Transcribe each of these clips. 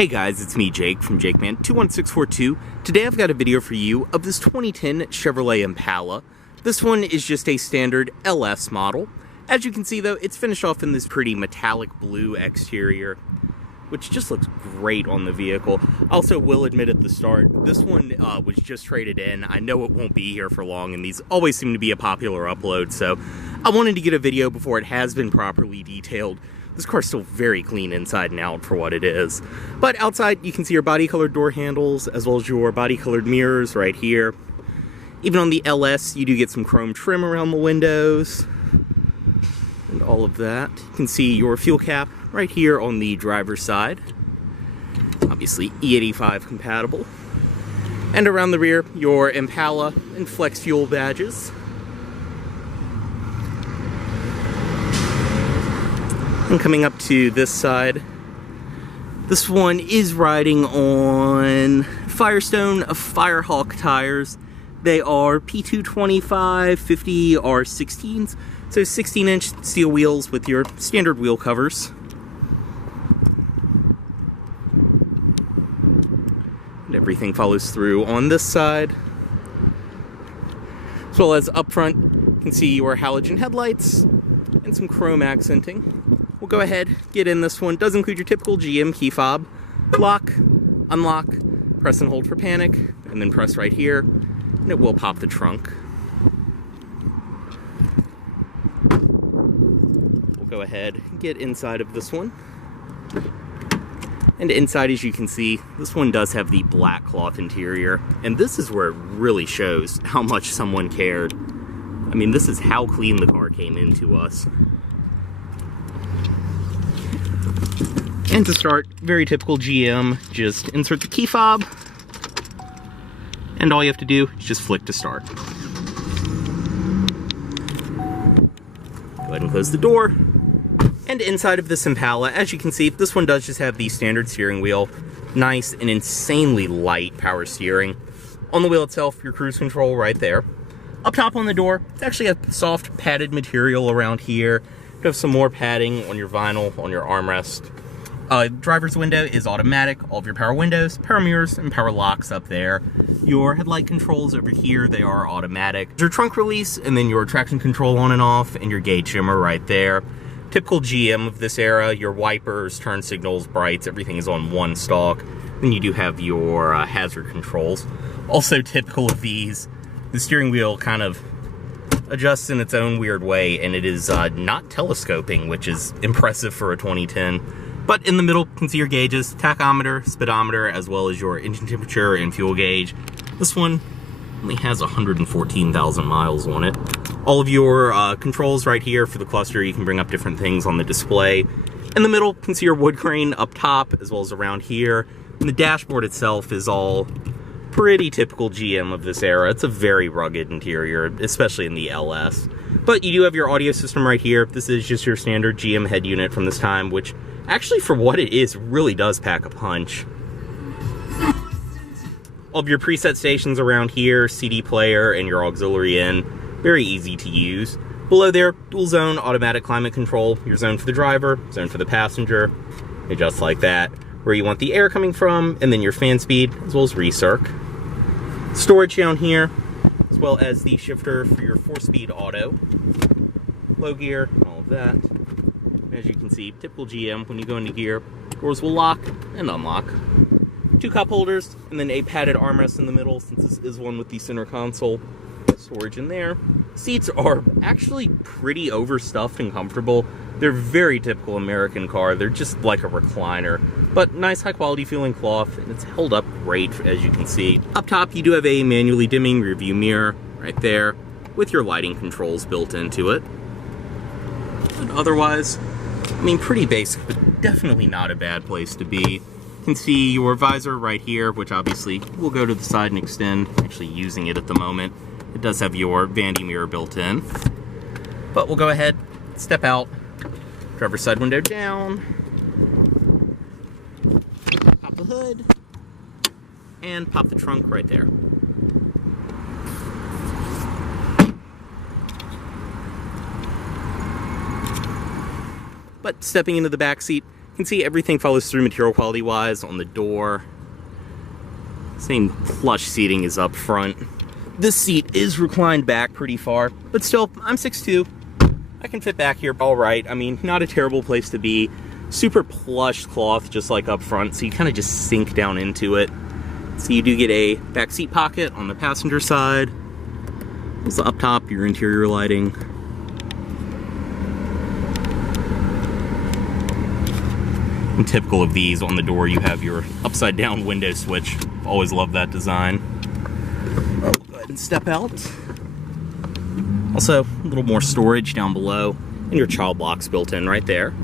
Hey guys, it's me Jake from JakeMan21642. Today I've got a video for you of this 2010 Chevrolet Impala. This one is just a standard LS model. As you can see though, it's finished off in this pretty metallic blue exterior, which just looks great on the vehicle. Also will admit at the start, this one was just traded in. I know it won't be here for long, and these always seem to be a popular upload, so I wanted to get a video before it has been properly detailed. This car's still very clean inside and out for what it is. But outside, you can see your body-colored door handles, as well as your body-colored mirrors right here. Even on the LS, you do get some chrome trim around the windows, and all of that. You can see your fuel cap right here on the driver's side. Obviously E85 compatible. And around the rear, your Impala and Flex Fuel badges. And coming up to this side, this one is riding on Firestone Firehawk tires. They are P225 50 R16s, so 16-inch steel wheels with your standard wheel covers. And everything follows through on this side. As well as up front, you can see your halogen headlights and some chrome accenting. We'll go ahead, get in this one. Does include your typical GM key fob. Lock, unlock, press and hold for panic, and then press right here, and it will pop the trunk. We'll go ahead, get inside of this one. And inside, as you can see, this one does have the black cloth interior, and this is where it really shows how much someone cared. I mean, this is how clean the car came into us. And to start, very typical GM, just insert the key fob, and all you have to do is just flick to start. Go ahead and close the door. And inside of this Impala, as you can see, this one does just have the standard steering wheel. Nice and insanely light power steering. On the wheel itself, your cruise control right there. Up top on the door, it's actually a soft padded material around here. You have some more padding on your vinyl, on your armrest. Driver's window is automatic. All of your power windows, power mirrors, and power locks up there. Your headlight controls over here, they are automatic. Your trunk release, and then your traction control on and off, and your gauge shimmer right there. Typical GM of this era, your wipers, turn signals, brights, everything is on one stalk. Then you do have your hazard controls. Also typical of these, the steering wheel kind of adjusts in its own weird way, and it is not telescoping, which is impressive for a 2010. But in the middle, you can see your gauges, tachometer, speedometer, as well as your engine temperature and fuel gauge. This one only has 114,000 miles on it. All of your controls right here for the cluster, you can bring up different things on the display. In the middle, you can see your wood grain up top, as well as around here. And the dashboard itself is all pretty typical GM of this era. It's a very rugged interior, especially in the LS. But you do have your audio system right here. This is just your standard GM head unit from this time, which actually, for what it is, really does pack a punch. All of your preset stations around here, CD player, and your auxiliary in, very easy to use. Below there, dual zone automatic climate control, your zone for the driver, zone for the passenger, just like that, where you want the air coming from, and then your fan speed, as well as recirc. Storage down here, as well as the shifter for your 4-speed auto, low gear, all of that. As you can see, typical GM, when you go into gear, doors will lock and unlock. 2 cup holders, and then a padded armrest in the middle, since this is one with the center console. Storage in there. Seats are actually pretty overstuffed and comfortable. They're very typical American car. They're just like a recliner, but nice high quality feeling cloth, and it's held up great, as you can see. Up top, you do have a manually dimming rearview mirror right there, with your lighting controls built into it. But otherwise, I mean, pretty basic, but definitely not a bad place to be. You can see your visor right here, which obviously will go to the side and extend. Actually using it at the moment. It does have your vanity mirror built in. But we'll go ahead, step out, driver's side window down, pop the hood, and pop the trunk right there. But stepping into the back seat, you can see everything follows through material quality wise on the door. Same plush seating is up front. This seat is reclined back pretty far, but still, I'm 6'2". I can fit back here all right. I mean, not a terrible place to be. Super plush cloth, just like up front, so you kind of just sink down into it. So you do get a back seat pocket on the passenger side. Also up top, your interior lighting. And typical of these, on the door you have your upside down window switch. Always love that design. We'll go ahead and step out. Also, a little more storage down below, and your child locks built in right there.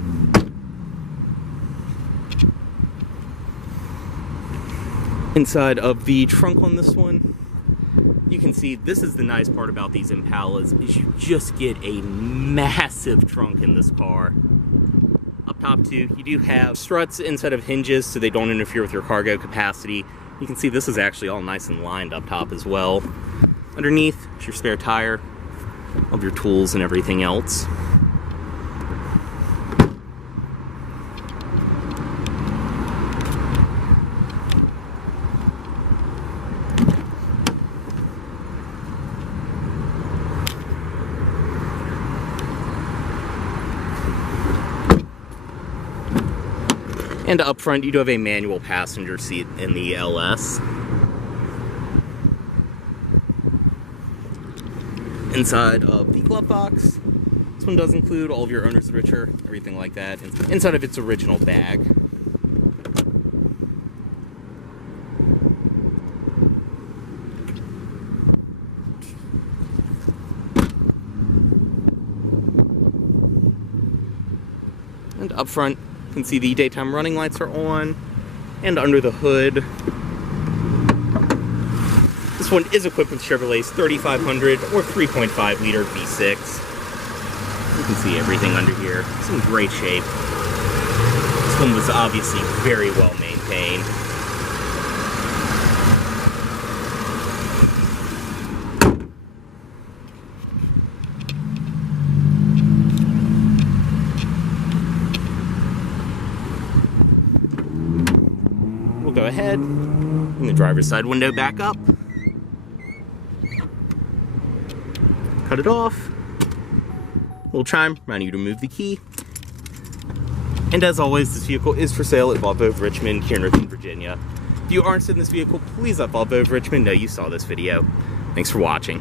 Inside of the trunk on this one, you can see this is the nice part about these Impalas, is you just get a massive trunk in this car. Up top too, you do have struts instead of hinges so they don't interfere with your cargo capacity. You can see this is actually all nice and lined up top as well. Underneath is your spare tire, of your tools and everything else. And up front, you do have a manual passenger seat in the LS. Inside of the glove box, this one does include all of your owner's literature, everything like that, inside of its original bag. And up front, you can see the daytime running lights are on, and under the hood, this one is equipped with Chevrolet's 3500 or 3.5 liter V6. You can see everything under here. It's in great shape. This one was obviously very well maintained. We'll go ahead, bring the driver's side window back up. Cut it off. Little chime reminding you to move the key. And as always, this vehicle is for sale at Volvo of Richmond here in Richmond, Virginia. If you aren't in this vehicle, please let Volvo of Richmond know you saw this video. Thanks for watching.